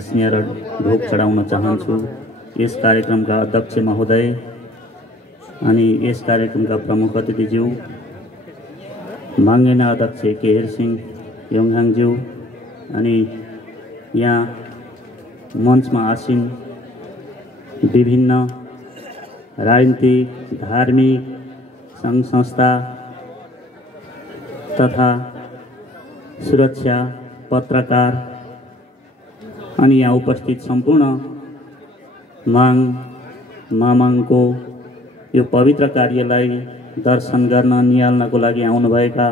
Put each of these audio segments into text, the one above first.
स्नेह र ढोक चढाउन चाहन्छु। यस कार्यक्रमका अध्यक्ष महोदय अनि यस कार्यक्रमका प्रमुख अतिथिज्यू, माङ्गेना अध्यक्ष केहर सिंह योङहाङज्यू अनि यहाँ मञ्चमा आसीन विभिन्न राजनीतिक, धार्मिक सङ्घ संस्था तथा सुरक्षा, पत्रकार अनि यहाँ उपस्थित सम्पूर्ण मामाङको यो पवित्र कार्यलाई दर्शन गर्न निहाल्नको लागि आउनुभएका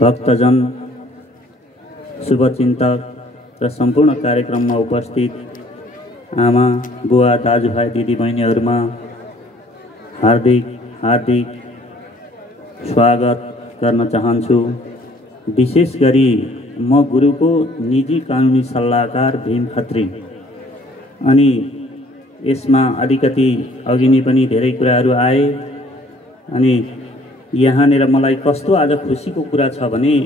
भक्तजन, शुभचिन्तक र सम्पूर्ण कार्यक्रममा उपस्थित आमा, बुवा, दाजुभाइ, दिदीबहिनीहरूमा हार्दिक स्वागत गर्न चाहन्छु। विशेष गरी म गुरुको निजी कानुनी सल्लाहकार भीम खत्री अनि यसमा अलिकति अघि नै पनि धेरै कुराहरू आए अनि यहाँनिर मलाई कस्तो आज खुसीको कुरा छ भने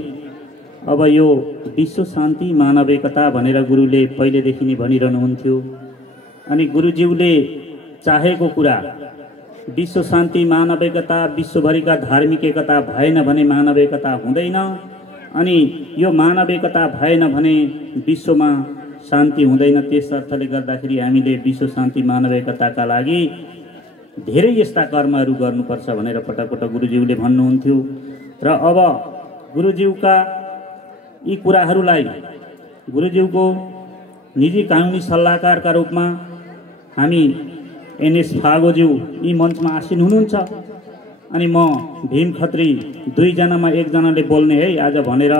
अब यो विश्व शान्ति मानव एकता भनेर गुरुले पहिलेदेखि नै भनिरहनुहुन्थ्यो अनि गुरुज्यूले चाहेको कुरा विश्व शान्ति मानव एकता, विश्वभरिका धार्मिक एकता भएन भने मानव एकता हुँदैन अनि यो मानव एकता भएन भने विश्वमा शान्ति हुँदैन। त्यस अर्थले गर्दाखेरि हामीले विश्व शान्ति मानव एकताका लागि धेरै यस्ता कर्महरू गर्नुपर्छ भनेर पटक पटक गुरुज्यूले भन्नुहुन्थ्यो र अब गुरुज्यूका यी कुराहरूलाई गुरुज्यूको निजी कानुनी सल्लाहकारका रूपमा हामी एनएस फागोज्यू यी मञ्चमा आसीन हुनुहुन्छ अनि म भीम खत्री दुईजनामा एकजनाले बोल्ने है आज भनेर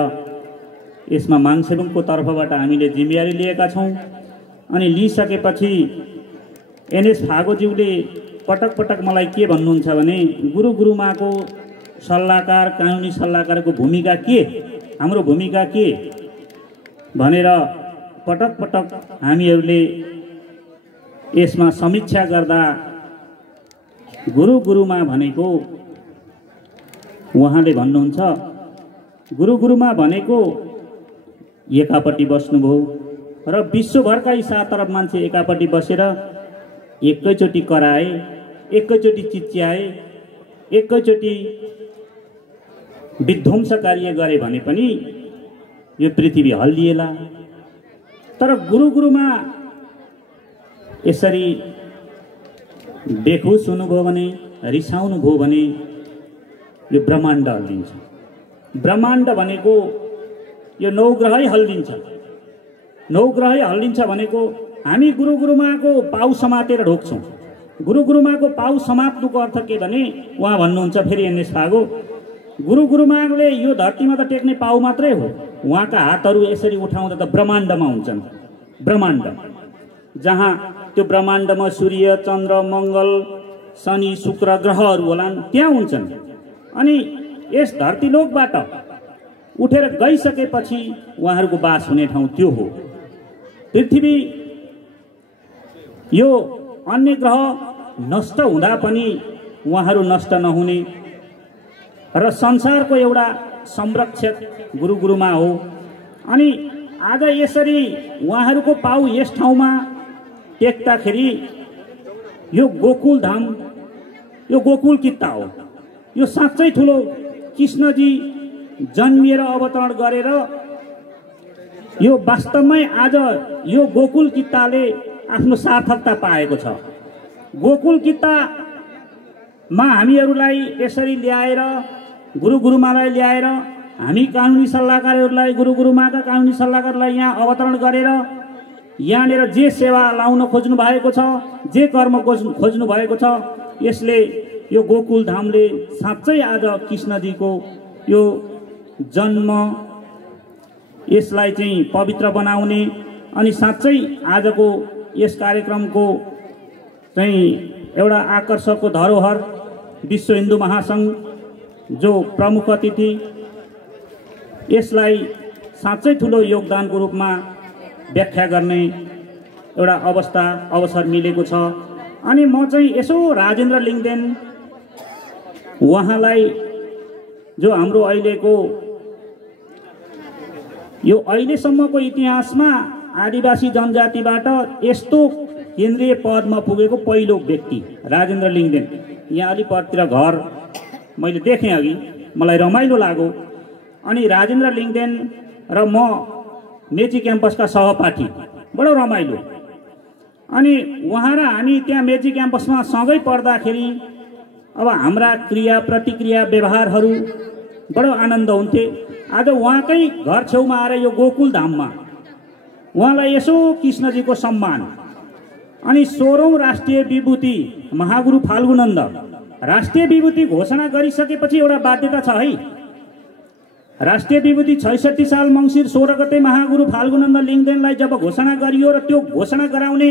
यसमा माङसेबुङको तर्फबाट हामीले जिम्मेवारी लिएका छौँ अनि लिइसकेपछि एनएस फागोज्यूले पटक पटक मलाई के भन्नुहुन्छ भने गुरुमाको सल्लाहकार, कानुनी सल्लाहकारको भूमिका के, हाम्रो भूमिका के भनेर पटक पटक हामीहरूले यसमा समीक्षा गर्दा गुरुमा भनेको उहाँले भन्नुहुन्छ गुरुमा भनेको एकापट्टि बस्नुभयो र विश्वभरका यी 7 अरब मान्छे एकापट्टि बसेर एकैचोटि कराए, एकैचोटि चिच्याए, एकैचोटि विध्वंस कार्य गरे भने पनि यो पृथ्वी हल्लिएला। तर गुरुमा यसरी बेखुस हुनुभयो भने, रिसाउनु भयो भने यो ब्रह्माण्ड हल्लिन्छ। ब्रह्माण्ड भनेको यो नौग्रहै हल्लिन्छ। नौग्रहै हल्लिन्छ भनेको हामी गुरुमाको पाउ समातेर ढोक्छौँ। गुरुमाको पाउ समात्नुको अर्थ के भने उहाँ भन्नुहुन्छ फेरि एनएस फागो, गुरुमाले यो धरतीमा त टेक्ने पाउ मात्रै हो, उहाँका हातहरू यसरी उठाउँदा त ब्रह्माण्डमा हुन्छन्। ब्रह्माण्ड जहाँ त्यो ब्रह्माण्डमा सूर्य, चन्द्र, मङ्गल, शनि, शुक्र ग्रहहरू होलान् त्यहाँ हुन्छन् अनि यस धरतीलोकबाट उठेर गइसकेपछि उहाँहरूको बास हुने ठाउँ त्यो हो पृथ्वी। यो अन्य ग्रह नष्ट हुँदा पनि उहाँहरू नष्ट नहुने र संसारको एउटा संरक्षक गुरुमा हो अनि आज यसरी उहाँहरूको पाउ यस ठाउँमा टेक्दाखेरि यो गोकुल धाम, यो गोकुल कित्ता हो। यो साँच्चै ठुलो कृष्णजी जन्मिएर अवतरण गरेर यो वास्तवमै आज यो गोकुल कित्ताले आफ्नो सार्थकता पाएको छ। गोकुल कित्तामा हामीहरूलाई यसरी ल्याएर गुरुमालाई ल्याएर हामी कानुनी सल्लाहकारहरूलाई, गुरुमाका कानुनी सल्लाहकारलाई यहाँ अवतरण गरेर यहाँनिर जे सेवा लाउन खोज्नु भएको छ, जे कर्म खोज्नु भएको छ, यसले यो गोकुल धामले साँच्चै आज कृष्णजीको यो जन्म यसलाई चाहिँ पवित्र बनाउने अनि साँच्चै आजको यस कार्यक्रमको चाहिँ एउटा आकर्षकको धरोहर विश्व हिन्दू महासङ्घ जो प्रमुख अतिथि यसलाई साँच्चै ठुलो योगदानको रूपमा व्याख्या गर्ने एउटा अवसर मिलेको छ अनि म चाहिँ यसो राजेन्द्र लिङदेन उहाँलाई जो हाम्रो अहिलेको यो अहिलेसम्मको इतिहासमा आदिवासी जनजातिबाट यस्तो केन्द्रीय पदमा पुगेको पहिलो व्यक्ति राजेन्द्र लिङदेन। यहाँ अलिपरतिर घर मैले देखेँ अघि, मलाई रमाइलो लाग्यो। अनि राजेन्द्र लिङदेन र म मेची क्याम्पसका सहपाठी, बडो रमाइलो। अनि उहाँ र हामी त्यहाँ मेची क्याम्पसमा सँगै पढ्दाखेरि अब हाम्रा क्रिया प्रतिक्रिया व्यवहारहरू बडो आनन्द हुन्थे। आज उहाँकै घर छेउमा आएर यो गोकुल धाममा उहाँलाई यसो कृष्णजीको सम्मान अनि 16औं राष्ट्रिय विभूति महागुरु फाल्गुनन्द राष्ट्रिय विभूति घोषणा गरिसकेपछि एउटा बाध्यता छ है। राष्ट्रिय विभूति 66 साल मङ्सिर 16 गते महागुरु फाल्गुनन्द लिङदेनलाई जब घोषणा गरियो र त्यो घोषणा गराउने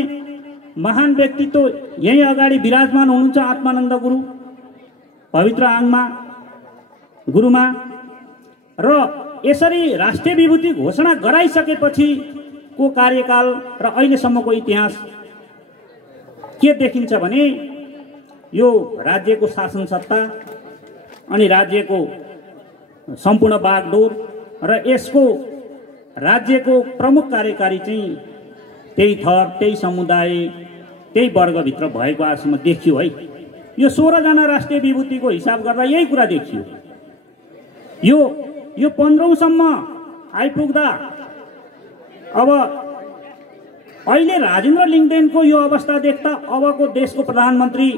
महान व्यक्तित्व यही अगाडि विराजमान हुनुहुन्छ, आत्मानन्द गुरु पवित्र आङमा गुरुमा। र यसरी राष्ट्रिय विभूति घोषणा गराइसकेपछि को कार्यकाल र अहिलेसम्मको इतिहास के देखिन्छ भने यो राज्यको शासन सत्ता अनि राज्यको सम्पूर्ण बागडोर र यसको राज्यको प्रमुख कार्यकारी चाहिँ त्यही थर, त्यही समुदाय, त्यही वर्गभित्र भएको आजसम्म देखियो है। यो 16 जना राष्ट्रिय विभूतिको हिसाब गर्दा यही कुरा देखियो। यो 15औं सम्म आइपुग्दा अब अहिले राजेन्द्र लिङदेनको यो अवस्था देख्दा अबको देशको प्रधानमन्त्री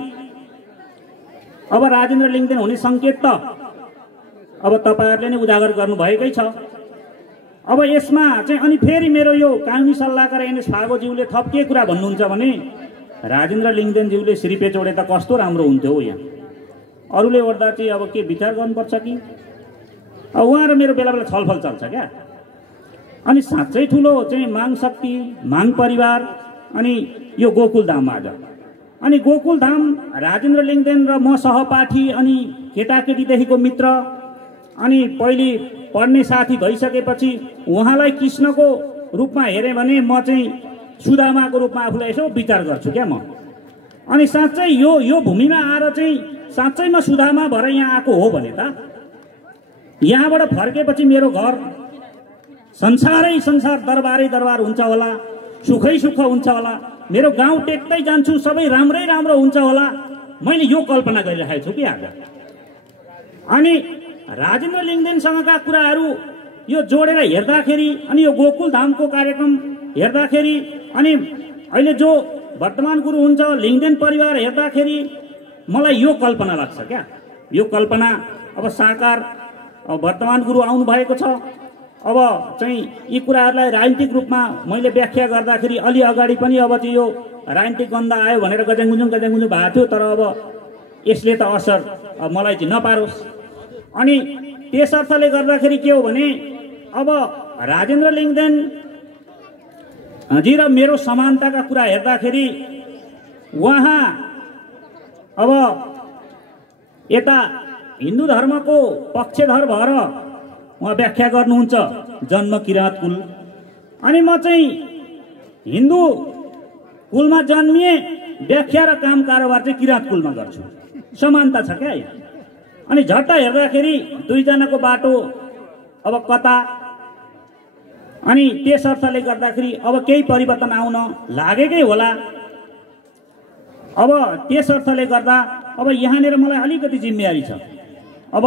अब राजेन्द्र लिङदेन हुने संकेत त अब तपाईहरुले नै उजागर गर्नुभएकै छ। अब यसमा चाहिँ अनि फेरि मेरो यो कानुनी सल्लाहकार एनएस फागोज्यूले थप के कुरा भन्नुहुन्छ भने राजेन्द्र लिङदेनज्यूले श्रीपेच ओडे त कस्तो राम्रो हुन्थ्यो हो, यहाँ अरूले ओड्दा चाहिँ अब के विचार गर्नुपर्छ कि उहाँ र मेरो बेला बेला छलफल चल्छ क्या। अनि साँच्चै ठुलो चाहिँ माङ शक्ति, माङ परिवार अनि यो गोकुल धाम आज। अनि गोकुल धाम राजेन्द्र लिङदेन र म सहपाठी अनि केटाकेटीदेखिको मित्र अनि पहिले पढ्ने साथी भइसकेपछि उहाँलाई कृष्णको रूपमा हेरेँ भने म चाहिँ सुदामाको रूपमा आफूलाई यसो विचार गर्छु क्या म। अनि साँच्चै यो भूमिमा आएर चाहिँ साँच्चै म सुदामा भएर यहाँ आएको हो भने त यहाँबाट फर्केपछि मेरो घर संसारै संसार, दरबारै दरबार हुन्छ होला, सुखै सुख हुन्छ होला, मेरो गाउँ टेक्दै जान्छु, सबै राम्रै राम्रो हुन्छ होला, मैले यो कल्पना गरिरहेको छु कि आज। अनि राजेन्द्र लिङदेनसँगका कुराहरू यो जोडेर हेर्दाखेरि अनि यो गोकुल धामको कार्यक्रम हेर्दाखेरि अनि अहिले जो वर्तमान गुरु हुन्छ लिङदेन परिवार हेर्दाखेरि मलाई यो कल्पना लाग्छ क्या। यो कल्पना अब साकार वर्तमान गुरु आउनु भएको छ। अब चाहिँ यी कुराहरूलाई राजनीतिक रूपमा मैले व्याख्या गर्दाखेरि अलि अगाडि पनि अब चाहिँ यो राजनीतिक गन्ध आयो भनेर गज्याङगुजुङ भएको थियो, तर अब यसले त असर मलाई चाहिँ नपारोस्। अनि त्यसर्थले गर्दाखेरि के हो भने अब राजेन्द्र लिङदेन जी र मेरो समानताका कुरा हेर्दाखेरि उहाँ अब यता हिन्दू धर्मको पक्षधर भएर उहाँ व्याख्या गर्नुहुन्छ जन्म किराँत कुल, अनि म चाहिँ हिन्दू कुलमा जन्मिए, व्याख्या र काम कारोबार चाहिँ किराँत कुलमा गर्छु। समानता छ क्या। अनि झट्ट हेर्दाखेरि दुईजनाको बाटो अब कता। अनि त्यस अर्थले गर्दाखेरि अब केही परिवर्तन आउन लागेकै होला। अब त्यस अर्थले गर्दा अब यहाँनिर मलाई अलिकति जिम्मेवारी छ। अब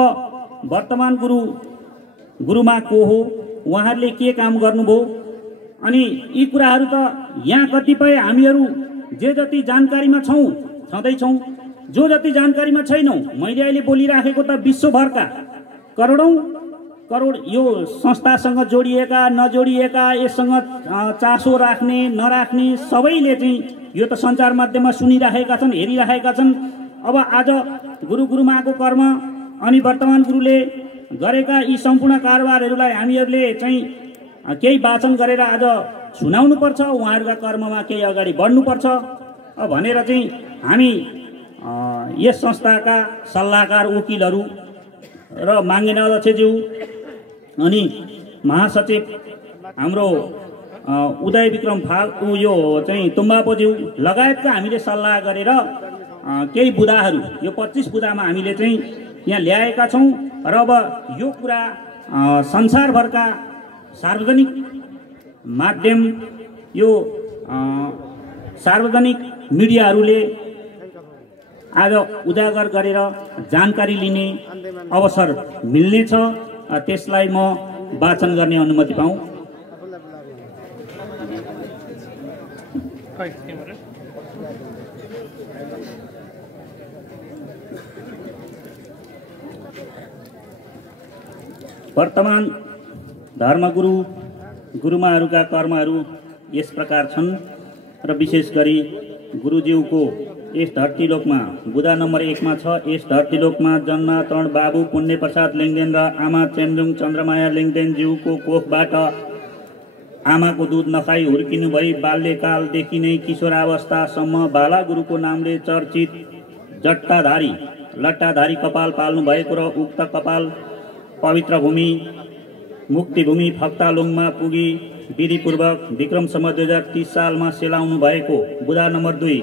वर्तमान गुरुमा को हो, उहाँहरूले के काम गर्नुभयो, अनि यी कुराहरू त यहाँ कतिपय हामीहरू जे जति जानकारीमा छँदैछौँ, जो जति जानकारीमा छैनौँ। मैले अहिले बोलिराखेको त विश्वभरका करोडौं करोड यो संस्थासँग जोडिएका नजोडिएका, यससँग चासो राख्ने नराख्ने सबैले चाहिँ यो त सञ्चार माध्यममा सुनिरहेका छन्, हेरिरहेका छन्। अब आज गुरुमाको कर्म अनि वर्तमान गुरुले गरेका यी सम्पूर्ण कारोबारहरूलाई हामीहरूले चाहिँ केही वाचन गरेर आज सुनाउनु पर्छ, उहाँहरूका कर्ममा केही अगाडि बढ्नुपर्छ भनेर चाहिँ हामी यस संस्थाका सल्लाहकार वकिलहरू र माङ्गेना अध्यक्षज्यू अनि महासचिव हाम्रो उदय विक्रम यो चाहिँ तुम्बापोज्यू लगायतका हामीले सल्लाह गरेर केही बुदाहरू यो 25 बुदामा हामीले चाहिँ यहाँ ल्याएका छौँ। र अब यो कुरा संसारभरका सार्वजनिक माध्यम यो सार्वजनिक मिडियाहरूले आज उजागर गरेर जानकारी लिने अवसर मिल्नेछ। त्यसलाई म वाचन गर्ने अनुमति पाऊँ। वर्तमान धर्मगुरु गुरुमाहरूका कर्महरू यस प्रकार छन् र विशेष गरी गुरुज्यूको यस धरतीलोकमा बुधा नम्बर 1 मा छ। यस धरतीलोकमा जन्मातरण बाबु पुण्य प्रसाद लिङ्गदेन र आमा चेम्जुङ चन्द्रमाया लिङ्गदेन ज्यूको कोखबाट आमाको दुध नखाई हुर्किनु भई बाल्यकालदेखि नै किशोरावस्थासम्म बाला गुरुको नामले चर्चित लट्टाधारी कपाल पाल्नु भएको र उक्त कपाल पवित्र भूमि मुक्तिभूमि फक्तालुङमा पुगी विधिपूर्वक विक्रम सम्वत 2030 सालमा सेलाउनु भएको बुधा नम्बर 2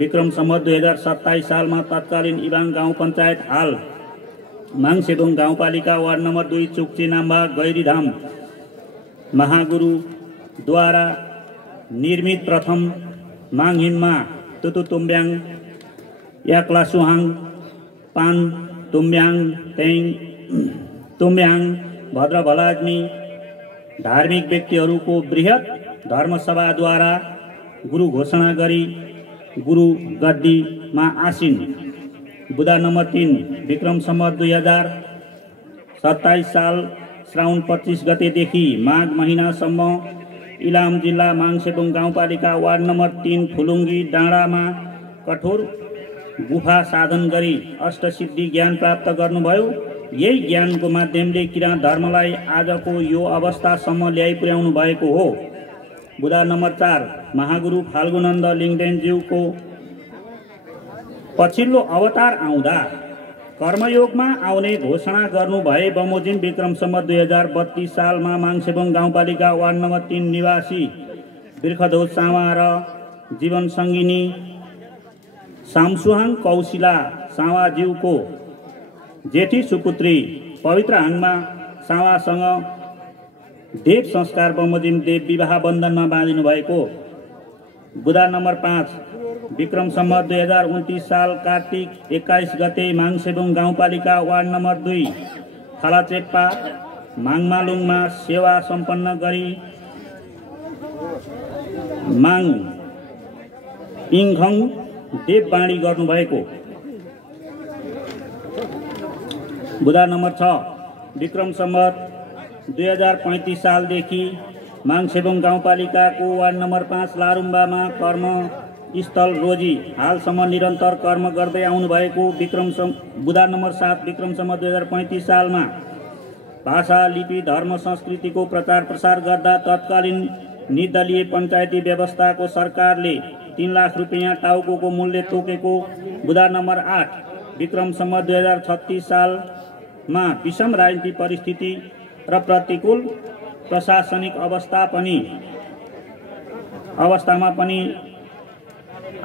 विक्रम सम्वत 2027 सालमा तत्कालीन इबाङ गाउँ पञ्चायत हाल माङसेबुङ गाउँपालिका वार्ड नम्बर 2 चुक्ची नाम्बा गैरीधाम महागुरुद्वारा निर्मित प्रथम माङहिममा तुतु तुम्ब्याङ याक्ला सुहाङ पान तुम्ब्याङ तेङ तुम्ब्याङ भद्र भलाग्नी धार्मिक व्यक्तिहरूको बृहत धर्मसभाद्वारा गुरु घोषणा गरी गुरु गद्दीमा आसीन बुधा नम्बर 3 विक्रम सम्वत 2027 साल श्रावण 25 गतेदेखि माघ महिनासम्म इलाम जिल्ला माङसेबुङ गाउँपालिका वार्ड नम्बर 3 फुलुङ्गी डाँडामा कठोर गुफा साधन गरी अष्टसिद्धि ज्ञान प्राप्त गर्नुभयो। यही ज्ञानको माध्यमले किराँत धर्मलाई आजको यो अवस्थासम्म ल्याइ पुर्याउनु भएको हो। बुधा नम्बर 4 महागुरु फाल्गुनन्द लिङ्गदेनज्यूको पछिल्लो अवतार आउँदा कर्मयोगमा आउने घोषणा गर्नु भए बमोजिम विक्रम सम्वत 2032 सालमा माङसेबुङ गाउँपालिका वार्ड नम्बर 3 निवासी बिर्खध्वज सावा र जीवन सङ्गिनी सामसुहाङ कौशिला सावाज्यूको जेठी सुपुत्री पवित्र हाङमा सावासँग देव संस्कार बमोजिम देव विवाह बन्धनमा बाँधिनु भएको। बुधा नम्बर 5 विक्रम सम्वत 2029 साल कार्तिक 21 गते माङसेबुङ गाउँपालिका वार्ड नम्बर 2 थालाचेप्पा माङमालुङमा सेवा सम्पन्न गरी माङ इङखङ देववाणी गर्नुभएको। बुधा नम्बर 6 विक्रम सम्वत 2035 सालदेखि माङसेबुङ गाउँपालिकाको वार्ड नम्बर 5 लारुम्बामा कर्म स्थल रोजी हालसम्म निरन्तर कर्म गर्दै आउनु भएको। बुधा नम्बर 7 विक्रम सम्वत 2035 सालमा भाषा लिपि धर्म संस्कृतिको प्रचार प्रसार गर्दा तत्कालीन निर्दलीय पञ्चायती व्यवस्थाको सरकारले 3 लाख रुपियाँ टाउको मूल्य तोकेको। बुधा नम्बर 8 विक्रम सम्वत 2036 सालमा विषम राजनीतिक परिस्थिति र प्रतिकूल प्रशासनिक अवस्थामा पनि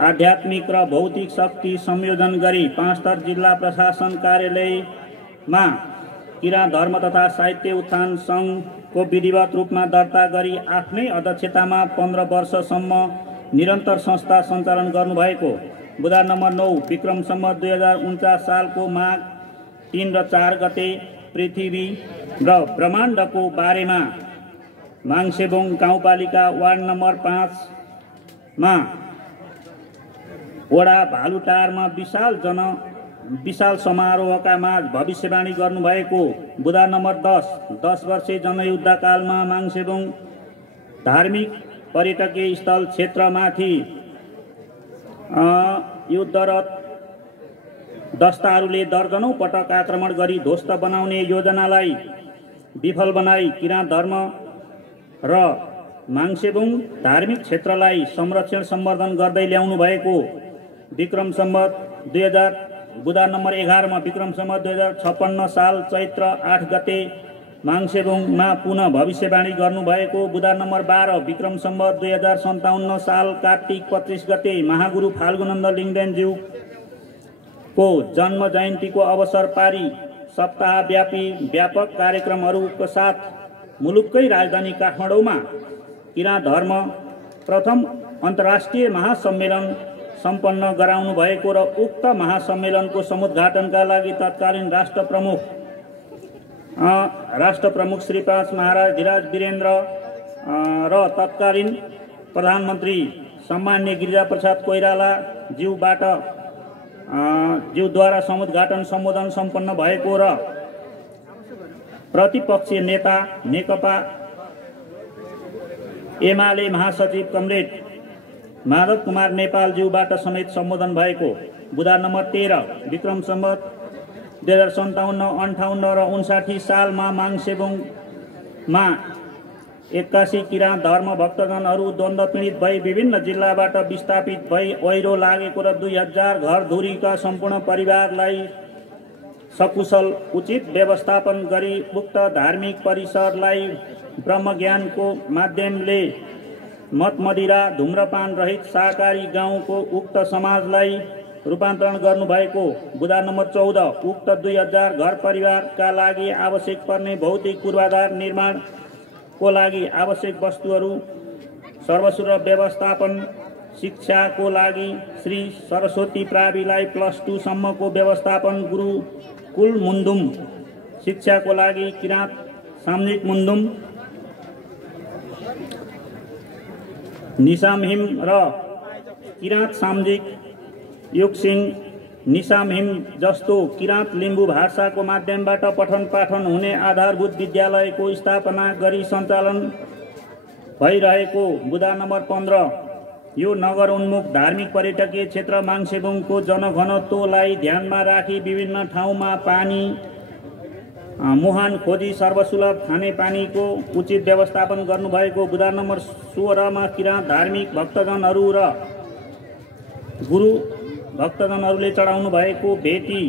आध्यात्मिक र भौतिक शक्ति संयोजन गरी 5 स्तर जिल्ला प्रशासन कार्यालयमा किराँत धर्म तथा साहित्य उत्थान सङ्घको विधिवत रूपमा दर्ता गरी आफ्नै अध्यक्षतामा 15 वर्षसम्म निरन्तर संस्था सञ्चालन गर्नुभएको। बुधा नम्बर 9 विक्रम सम्वत 2049 सालको माघ 3 र 4 गते पृथ्वी र ब्रह्माण्डको बारेमा माङसेबुङ गाउँपालिका वार्ड नम्बर 5 मा वडा भालुटारमा विशाल समारोहका माझ भविष्यवाणी गर्नुभएको। बुधा नम्बर 10 वर्षे जनयुद्धकालमा माङसेबुङ धार्मिक पर्यटकीय स्थल क्षेत्रमाथि युद्धरत दस्ताहरूले दर्जनौं पटक आक्रमण गरी ध्वस्त बनाउने योजनालाई विफल बनाई किराँत धर्म र माङसेबुङ धार्मिक क्षेत्रलाई संरक्षण सम्वर्धन गर्दै ल्याउनु भएको। विक्रम सम्वत 2000 बुधा नम्बर 11 मा विक्रम सम्वत 2056 साल चैत्र 8 गते माङसेबुङमा पुनः भविष्यवाणी गर्नुभएको। बुधा नम्बर 12 विक्रम सम्वत 2057 साल कार्तिक 25 गते महागुरु फाल्गुनन्द लिङ्गदेनज्यूको जन्म जयन्तीको अवसर पारी सप्ताहव्यापी व्यापक कार्यक्रमहरूको साथ मुलुककै राजधानी काठमाडौँमा किराँत धर्म प्रथम अन्तर्राष्ट्रिय महासम्मेलन सम्पन्न गराउनु भएको र उक्त महासम्मेलनको समुद्घाटनका लागि तत्कालीन राष्ट्र प्रमुख श्री 5 महाराज धीराज वीरेन्द्र र तत्कालीन प्रधानमन्त्री सम्माननीय गिरिजाप्रसाद कोइराला ज्यूद्वारा समुद्घाटन सम्बोधन सम्पन्न भएको र प्रतिपक्षीय नेता नेकपा एमाले महासचिव कमरेड माधव कुमार नेपाल ज्यूबाट समेत सम्बोधन भएको। बुधबार नम्बर 13 विक्रम सम्वत 2057, 58 र 59 सालमा माङसेबुङमा 81 किराँत धर्म भक्तजनहरू द्वन्द्व पीडित भई विभिन्न जिल्लाबाट विस्थापित भई ओहिरो लागेको र 2000 घरधुरीका सम्पूर्ण परिवारलाई सकुशल उचित व्यवस्थापन गरी उक्त धार्मिक परिसरलाई ब्रह्मज्ञानको माध्यमले मद मदिरा धूम्रपान रहित शाकाहारी गाउँको उक्त समाजलाई रूपान्तरण गर्नुभएको। बुधबार नम्बर 14 उक्त 2000 घर परिवारका लागि आवश्यक पर्ने भौतिक पूर्वाधार निर्माणको लागि आवश्यक वस्तुहरू सर्वसुलभ व्यवस्थापन शिक्षाको लागि श्री सरस्वती प्राविलाई +2 सम्मको व्यवस्थापन गुरुकुल मुन्दुम शिक्षाको लागि किराँत सामूहिक मुन्दुम निसामहिम र किराँत सामूहिक युगसिंह निसामहिम जस्तो किराँत लिम्बू भाषाको माध्यमबाट पठन पाठन हुने आधारभूत विद्यालयको स्थापना गरी सञ्चालन भइरहेको। बुधबार नम्बर 15 यो नगर उन्मुख धार्मिक पर्यटकीय क्षेत्र माङसेबुङको जनघनत्वलाई ध्यानमा राखी विभिन्न ठाउँमा पानी मुहान खोजी सर्वसुलभ खानेपानीको उचित व्यवस्थापन गर्नुभएको। बुधबार नम्बर 16 मा किराँत धार्मिक भक्तजनहरू र गुरु भक्तजनहरूले चढाउनु भएको भेटी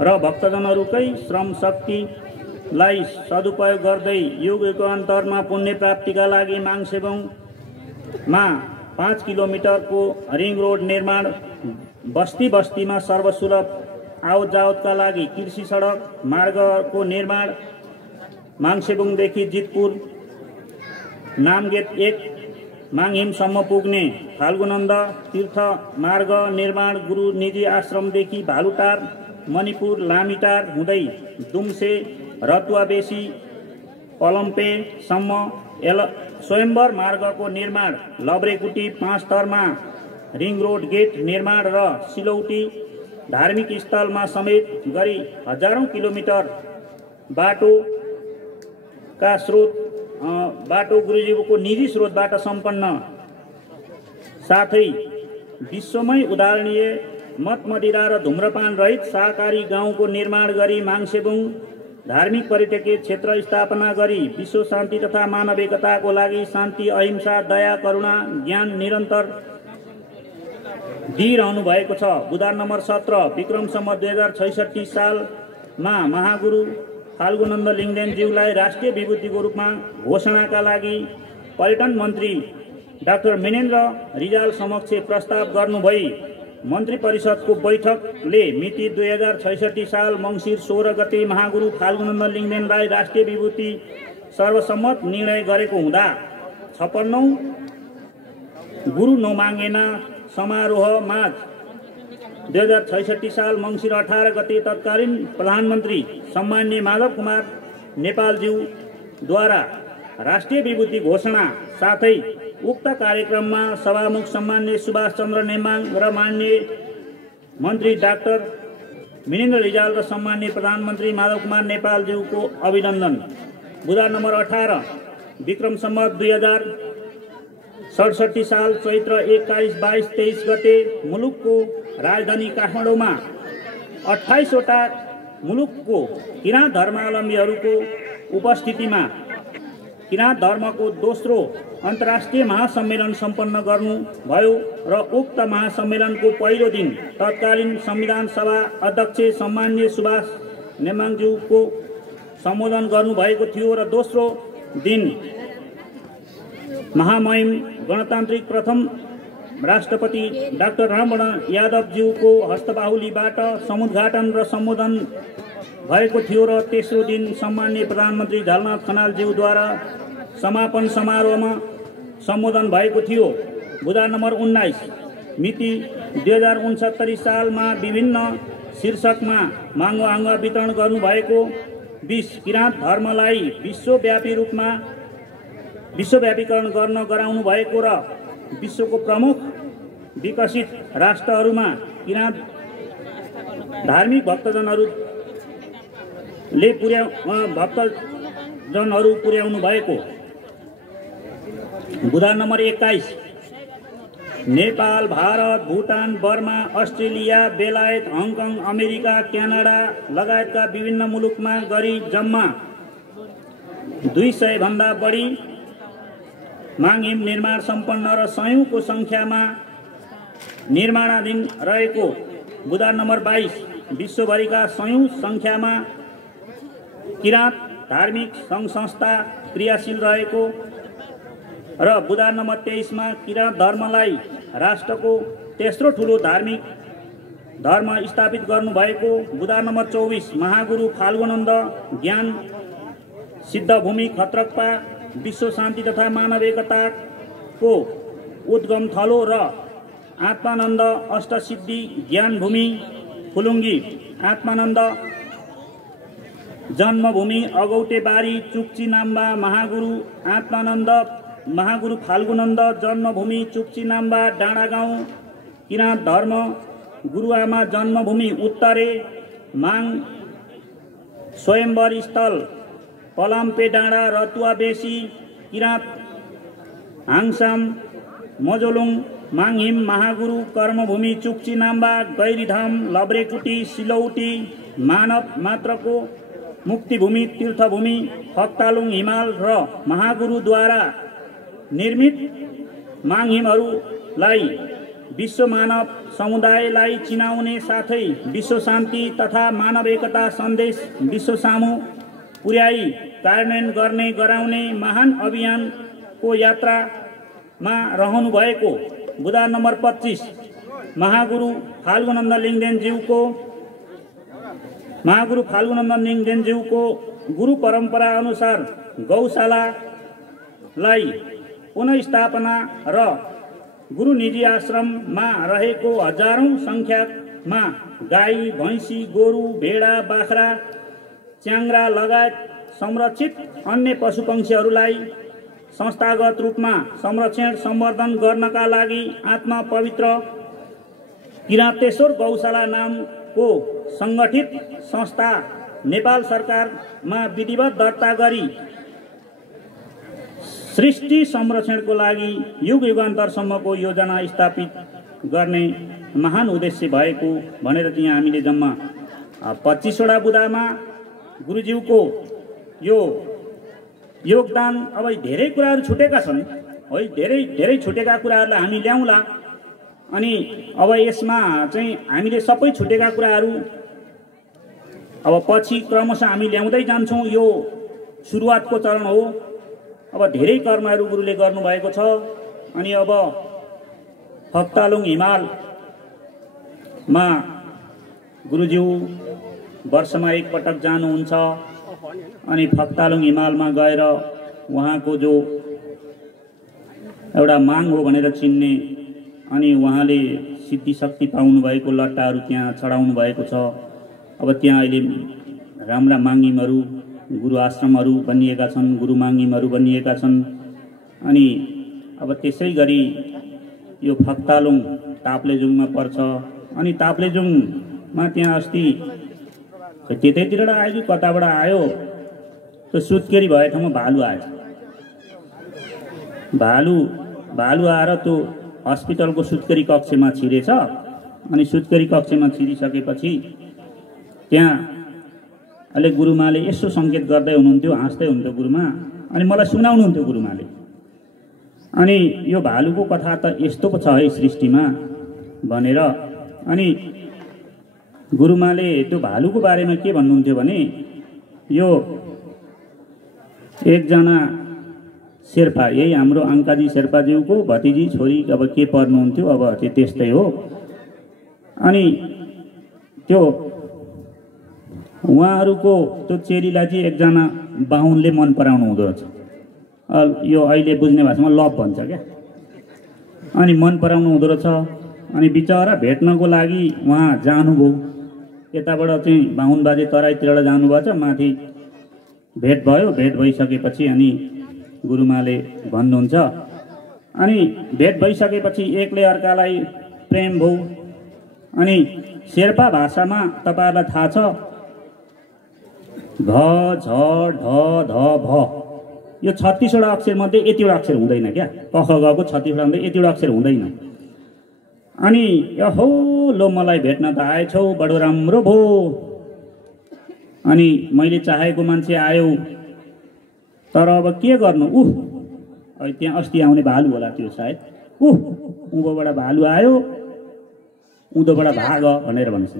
र भक्तजनहरूकै श्रम शक्तिलाई सदुपयोग गर्दै युगको अन्तरमा पुण्य प्राप्तिका लागि माङसेबुङमा 5 किलोमिटरको रिङ रोड निर्माण, बस्ती बस्तीमा सर्वसुलभ आवत जावतका लागि कृषि सडक मार्गको निर्माण, माङसेबुङदेखि जितपुर नामगेट 1 माङहिमसम्म पुग्ने फाल्गुनन्द तीर्थ मार्ग निर्माण, गुरु निजी आश्रमदेखि भालुटार मणिपुर लामिटार हुँदै दुम्से रतुवा बेसी पलम्पेसम्म स्वयम्वर मार्गको निर्माण, लब्रेकुटी 5 तरमा रिङ रोड गेट निर्माण र सिलौटी धार्मिक स्थलमा समेत गरी हजारौं किलोमिटर बाटोका स्रोत बाटो गुरुजीको निजी स्रोतबाट सम्पन्न, साथै विश्वमै उदाहरणीय मद मदिरा र धूम्रपान रहित शाकाहारी गाउँको निर्माण गरी माङसेबुङ धार्मिक पर्यटकीय क्षेत्र स्थापना गरी विश्व शान्ति तथा मानव एकताको लागि शान्ति अहिंसा दया करुणा ज्ञान निरन्तर दिइरहनु भएको छ। बुधबार नम्बर 17 विक्रम सम्वत 2066 सालमा महागुरु फाल्गुनन्द लिङ्गदेनज्यूलाई राष्ट्रिय विभूतिको रूपमा घोषणाका लागि पर्यटन मन्त्री डाक्टर मिनेन्द्र रिजाल समक्ष प्रस्ताव गर्नुभई मन्त्री परिषदको बैठकले मिति 2066 साल मङ्सिर 16 गते महागुरु फाल्गुनन्द लिङ्गदेनलाई राष्ट्रिय विभूति सर्वसम्मत निर्णय गरेको हुँदा 56औं गुरु नोमाङ्गेना समारोहमा 2066 साल मङ्सिर 18 गते तत्कालीन प्रधानमन्त्री सम्माननीय माधव कुमार नेपालज्यूद्वारा राष्ट्रिय विभूति घोषणा साथै उक्त कार्यक्रममा सभामुख सम्माननीय सुभाष चन्द्र नेमाङ र माननीय मन्त्री डाक्टर मिनेन्द्र रिजाल र सम्माननीय प्रधानमन्त्री माधव कुमार नेपालज्यूको अभिनन्दन। बुधबार नम्बर 18 विक्रम सम्वत 2067 साल चैत्र 21, 22, 23 गते मुलुकको राजधानी काठमाडौँमा 28 वटा मुलुकको किराँत धर्मावलम्बीहरूको उपस्थितिमा किराँत धर्मको दोस्रो अन्तर्राष्ट्रिय महासम्मेलन सम्पन्न गर्नुभयो र उक्त महासम्मेलनको पहिलो दिन तत्कालीन संविधान सभा अध्यक्ष सम्माननीय सुभाष नेमाङज्यूको सम्बोधन गर्नुभएको थियो र दोस्रो दिन महामहिम गणतान्त्रिक प्रथम राष्ट्रपति डाक्टर रामवरण यादवज्यूको हस्तबाहुलीबाट समुद्घाटन र सम्बोधन भएको थियो र तेस्रो दिन सम्माननीय प्रधानमन्त्री झलनाथ खनालज्यूद्वारा समापन समारोहमा सम्बोधन भएको थियो। बुधा नम्बर 19 मिति 2069 सालमा विभिन्न शीर्षकमा माङ्गोआङ्ग वितरण गर्नुभएको। 20 किराँत धर्मलाई विश्वव्यापीकरण गर्न गराउनु भएको र विश्वको प्रमुख विकसित राष्ट्रहरूमा किराँत धार्मिक भक्तजनहरू पुर्याउनु भएको। बुधा number 21 Nepal, Bharat, Bhutan, Burma, Australia, बेलायत, हङकङ, अमेरिका, क्यानाडा लगायतका विभिन्न मुलुकमा गरी जम्मा 200 भन्दा बढी माङ्हिम निर्माण सम्पन्न र सयौंको संख्यामा निर्माणाधीन रहेको। बुधा नम्बर 22 विश्वभरिका सयौं संख्यामा किराँत धार्मिक सङ्घ संस्था क्रियाशील रहेको र बुधा नम्बर 23 मा किराँत धर्मलाई राष्ट्रको तेस्रो ठुलो धार्मिक धर्म स्थापित गर्नुभएको। बुधा नम्बर 24 महागुरु फाल्गुनन्द ज्ञान सिद्धभूमि खत्रक्पा विश्व शान्ति तथा मानव एकताको उद्गम थलो र आत्मानन्द अष्टसिद्धि ज्ञान भूमि फुलुङ्गी आत्मानन्द जन्मभूमि अगौटेबारी चुक्ची नाम्बा महागुरु फाल्गुनन्द जन्मभूमि चुक्ची नाम्बा डाँडागाउँ किराँत धर्म गुरुआमा जन्मभूमि उत्तरे माङ स्वयम्वर स्थल पलाम्पे डाँडा रतुवा बेसी किराँत हाङसाम मजोलुङ माङहिम महागुरु कर्मभूमि चुक्ची नाम्बा गैरीधाम लब्रेकुटी सिलौटी मानव मात्रको मुक्तिभूमि तीर्थभूमि फक्तालुङ हिमाल र महागुरुद्वारा निर्मित माङहिमहरूलाई विश्व मानव समुदायलाई चिनाउने साथै विश्व शान्ति तथा मानव एकता सन्देश विश्व सामु पुर्याई कार्यान्वयन गर्ने गराउने महान अभियानको यात्रामा रहनु भएको। बुधा नम्बर 25 महागुरु फाल्गुनन्द लिङदेनज्यूको गुरु परम्परा अनुसार गौशालालाई पुनर्स्थापना र गुरु निजी आश्रममा रहेको हजारौं संख्यामा गाई, भैँसी, गोरु, भेडा, बाख्रा, च्याङ्ग्रा लगायत संरक्षित अन्य पशुपक्षीहरूलाई संस्थागत रूपमा संरक्षण सम्वर्धन गर्नका लागि आत्मा पवित्र किराँतेश्वर गौशाला नामको संगठित संस्था नेपाल सरकारमा विधिवत दर्ता गरी सृष्टि संरक्षणको लागि युग युगान्तरसम्मको योजना स्थापित गर्ने महान उद्देश्य भएको भनेर चाहिँ हामीले जम्मा 25 वटा बुधामा गुरुज्यूको यो योगदान। अब धेरै कुराहरू छुटेका छन् है, धेरै छुटेका कुराहरूलाई हामी ल्याउँला अनि अब यसमा चाहिँ हामीले सबै छुटेका कुराहरू अब पछि क्रमशः हामी ल्याउँदै जान्छौँ। यो सुरुवातको चरण हो। अब धेरै कर्महरू गुरुले गर्नुभएको छ अनि अब फक्तालुङ हिमालमा गुरुज्यू वर्षमा एकपटक जानुहुन्छ अनि फक्तालुङ हिमालमा गएर उहाँको जो एउटा माग हो भनेर चिन्ने अनि उहाँले सिद्धि शक्ति पाउनु भएको लट्टाहरू त्यहाँ चढाउनु भएको छ। अब त्यहाँ अहिले राम्रा माङ्गिमहरू गुरु आश्रमहरू बनिएका छन्, गुरु माङ्गिमहरू बनिएका छन्। अनि अब त्यसै गरी यो फक्तालुङ ताप्लेजुङमा पर्छ अनि ताप्लेजुङमा त्यहाँ अस्ति त्यतैतिरबाट आयो कि कताबाट आयो त्यो सुत्केरी भए ठाउँमा भालु आयो। भालु आएर त्यो हस्पिटलको सुत्केरी कक्षमा छिरेछ अनि सुत्केरी कक्षमा छिरिसकेपछि त्यहाँ अहिले गुरुमाले यसो सङ्केत गर्दै हुनुहुन्थ्यो, हाँस्दै हुन्थ्यो गुरुमा अनि मलाई सुनाउनुहुन्थ्यो गुरुमाले। अनि यो भालुको कथा त यस्तो पो छ है सृष्टिमा भनेर अनि गुरुमाले त्यो भालुको बारेमा के भन्नुहुन्थ्यो भने यो एकजना शेर्पा, यही हाम्रो अङ्काजी शेर्पाज्यूको भतिजी छोरी अब के पर्नुहुन्थ्यो, अब त्यस्तै हो। अनि त्यो उहाँहरूको त्यो चेलीलाई चाहिँ एकजना बाहुनले मन पराउनु हुँदो रहेछ यो अहिले बुझ्ने भाषामा लभ भन्छ क्या। अनि मन पराउनु हुँदो रहेछ। अनि बिचरा भेट्नको लागि उहाँ जानुभयो। यताबाट चाहिँ बाहुन बाजे तराईतिर जानुभएछ, माथि भेट भयो। भेट भइसकेपछि अनि गुरुमाले भन्नुहुन्छ, अनि भेट भइसकेपछि एकले अर्कालाई प्रेम भयो। अनि शेर्पा भाषामा तपाईँहरूलाई थाहा छ, घ झ ढ ध भ यो 36वटा अक्षर मध्ये यतिवटा अक्षर हुँदैन क्या। क ख ग को 36वटा मध्ये यतिवटा अक्षर हुँदैन। अनि हो लो मलाई भेट्न त आएछौ, बडो राम्रो भो। अनि मैले चाहेको मान्छे आयो, तर अब के गर्नु। त्यहाँ अस्ति आउने भालु होला त्यो सायद। उँभोबाट भालु आयो, उँधोबाट भाग भनेर भन्छ।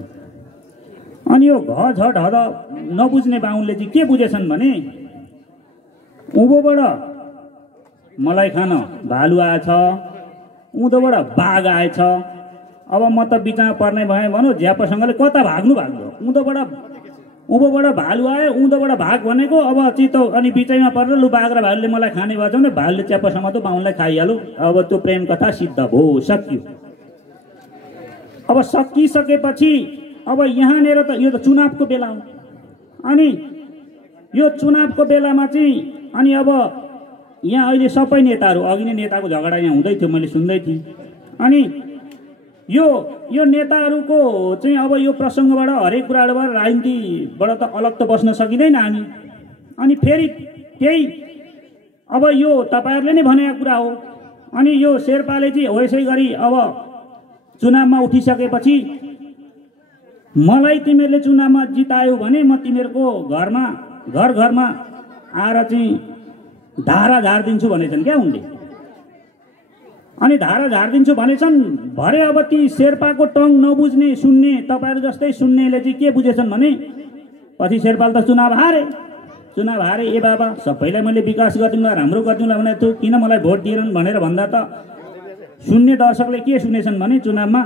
अनि यो घ झ ढ ध नबुझ्ने बाहुनले चाहिँ के बुझेछन् भने, उँभोबाट मलाई खान भालु आएछ, उँधोबाट बाघ आएछ। अब म त बिचमा पर्ने भएँ भनौँ, झ्यापसँगले कता भाग्नु भाग्नु। उँभोबाट भालु आयो, उँधोबाट भाग भनेको अब चितो। अनि बिचैमा परेर लु बाघ र भालुले मलाई खाने भएछ भने भालुले च्यापासँग त बाहुनलाई खाइहाल्यो। अब त्यो प्रेम कथा सिद्ध भयो, सकियो। अब सकिसकेपछि अब यहाँनिर त यो त चुनावको बेला हो। अनि यो चुनावको बेलामा चाहिँ अनि अब यहाँ अहिले सबै नेताहरू, अघि नै नेताको झगडा यहाँ हुँदै थियो, मैले सुन्दै थिएँ। अनि यो नेताहरूको चाहिँ अब यो प्रसङ्गबाट हरेक कुराबाट राजनीतिबाट त अलग त बस्न सकिँदैन हामी। अनि फेरि त्यही अब यो तपाईँहरूले नै भनेको कुरा हो। अनि यो शेर्पाले चाहिँ यसै गरी अब चुनावमा उठिसकेपछि मलाई तिमीहरूले चुनावमा जितायो भने म तिमीहरूको घरमा घर घरमा आएर चाहिँ धारा झारिदिन्छु भनेछन् क्या उनले। अनि धारा झारिदिन्छु भनेछन् भरे। अब ती शेर्पाको टङ नबुझ्ने सुन्ने तपाईँहरू जस्तै सुन्नेले चाहिँ के बुझेछन् भने, पछि शेर्पाले त चुनाव हारे। ए बाबा सबैलाई मैले विकास गरिदिउँला, राम्रो गरिदिउँला भनेको थियो, किन मलाई भोट दिएनन् भनेर भन्दा त सुन्ने दर्शकले के सुनेछन् भने, चुनावमा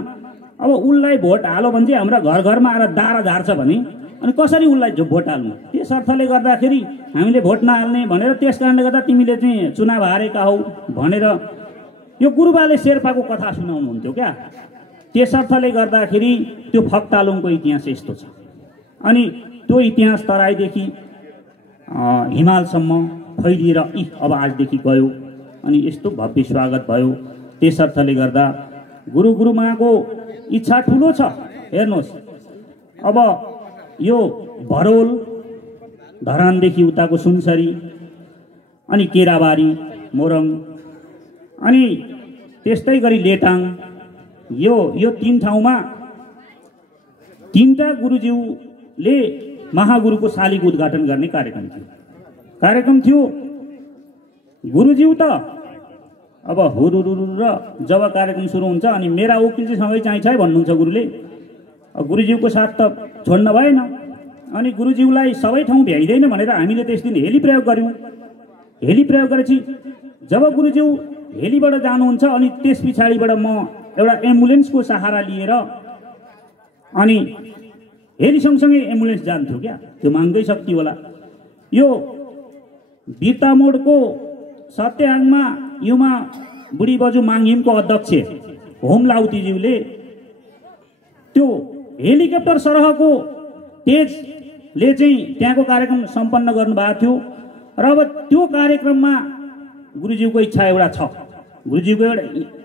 अब उसलाई भोट हालो भने चाहिँ हाम्रा घर घरमा आएर दारा झार्छ भने, अनि कसरी उसलाई भोट हाल्नु। त्यस अर्थले गर्दाखेरि हामीले भोट नहाल्ने भनेर, त्यस कारणले गर्दा तिमीले चाहिँ चुनाव हारेका हौ भनेर यो गुरुबाले शेर्पाको कथा सुनाउनुहुन्थ्यो क्या। त्यस अर्थले गर्दाखेरि त्यो फक्तालुङको इतिहास यस्तो छ। अनि त्यो इतिहास तराईदेखि हिमालसम्म फैलिएर अब आजदेखि गयो। अनि यस्तो भव्य स्वागत भयो। त्यस अर्थले गर्दा गुरुमाको इच्छा ठुलो छ। हेर्नुहोस्, अब यो भरोल धरानदेखि उताको सुनसरी, अनि केराबारी, मोरङ, अनि त्यस्तै गरी लेटाङ, यो तीन ठाउँमा तीनटा गुरुज्यूले महागुरुको शालीको उद्घाटन गर्ने कार्यक्रम थियो। गुरुज्यू त अब हुरुरु र जब कार्यक्रम सुरु हुन्छ अनि मेरा वकिल चाहिँ सँगै चाहिन्छ है भन्नुहुन्छ गुरुले। गुरुज्यूको साथ त छोड्न भएन। अनि गुरुज्यूलाई सबै ठाउँ भ्याइँदैन भनेर हामीले त्यस दिन हेली प्रयोग गऱ्यौँ। हेली प्रयोग गरेपछि जब गुरुज्यू हेलीबाट जानुहुन्छ अनि त्यस पछाडिबाट म एउटा एम्बुलेन्सको सहारा लिएर, अनि हेली सँगसँगै एम्बुलेन्स जान्थ्यो क्या। त्यो माग्दै शक्ति होला। यो बिर्ता मोडको सत्याङमा युमा बुढी बजु माङहिमको अध्यक्ष होम लाउतीज्यूले त्यो हेलिकप्टर सरहको तेजले चाहिँ त्यहाँको कार्यक्रम सम्पन्न गर्नुभएको थियो। र अब त्यो कार्यक्रममा गुरुज्यूको इच्छा एउटा छ। गुरुज्यूको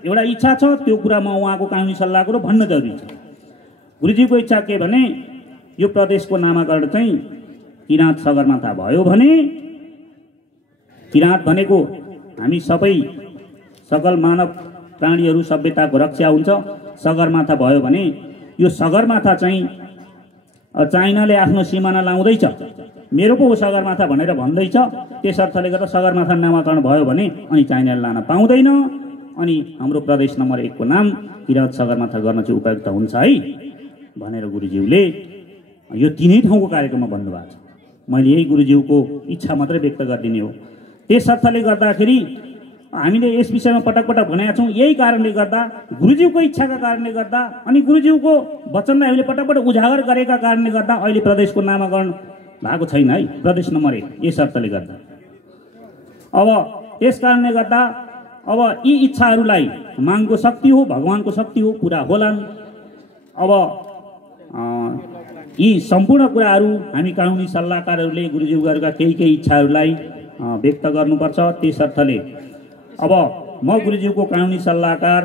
एउटा इच्छा छ, त्यो कुरामा उहाँको कानुनी सल्लाहको भन्न जरुरी छ। गुरुज्यूको इच्छा के भने, यो प्रदेशको नामाकरण चाहिँ किराँत सगरमाथा भयो भने, किराँत भनेको हामी सबै सकल मानव प्राणीहरू सभ्यताको रक्षा हुन्छ। सगरमाथा भयो भने यो सगरमाथा चाहिँ चाइनाले आफ्नो सिमाना लाउँदैछ, मेरो पो सगरमाथा भनेर भन्दैछ। त्यस अर्थले गर्दा सगरमाथा नामाकरण भयो भने अनि चाइनाले लान पाउँदैन। अनि हाम्रो प्रदेश नम्बर 1 को नाम किराँत सगरमाथा गर्न चाहिँ उपयुक्त हुन्छ है भनेर गुरुज्यूले यो तीनै ठाउँको कार्यक्रममा भन्नुभएको छ। मैले यही गुरुज्यूको इच्छा मात्रै व्यक्त गरिदिने हो। त्यस अर्थले गर्दाखेरि हामीले यस विषयमा पटक पटक भनेका छौँ। यही कारणले गर्दा, गुरुज्यूको इच्छाका कारणले गर्दा, अनि गुरुज्यूको वचनलाई हामीले पटक पटक उजागर गरेका कारणले गर्दा अहिले प्रदेशको नामाकरण भएको छैन है, प्रदेश नम्बर 1। यस अर्थले गर्दा अब त्यस कारणले गर्दा अब यी इच्छाहरूलाई मागको शक्ति हो, भगवानको शक्ति हो, पुरा होलान्। अब यी सम्पूर्ण कुराहरू हामी कानुनी सल्लाहकारहरूले गुरुज्यूहरूका केही इच्छाहरूलाई व्यक्त गर्नुपर्छ। त्यस अर्थले अब म गुरुज्यूको कानुनी सल्लाहकार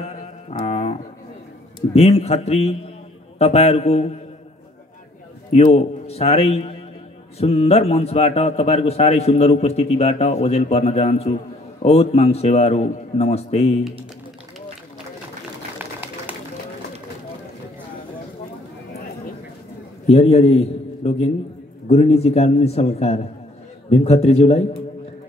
भीम खत्री तपाईहरूको यो साह्रै सुन्दर मञ्चबाट, तपाईहरूको साह्रै सुन्दर उपस्थितिबाट ओझेल पर्न चाहन्छु। ओत माङ सेवारो, नमस्ते। यरी लोगिन गुरुनिजी कानुनी सल्लाहकार भीम खत्रीज्यूलाई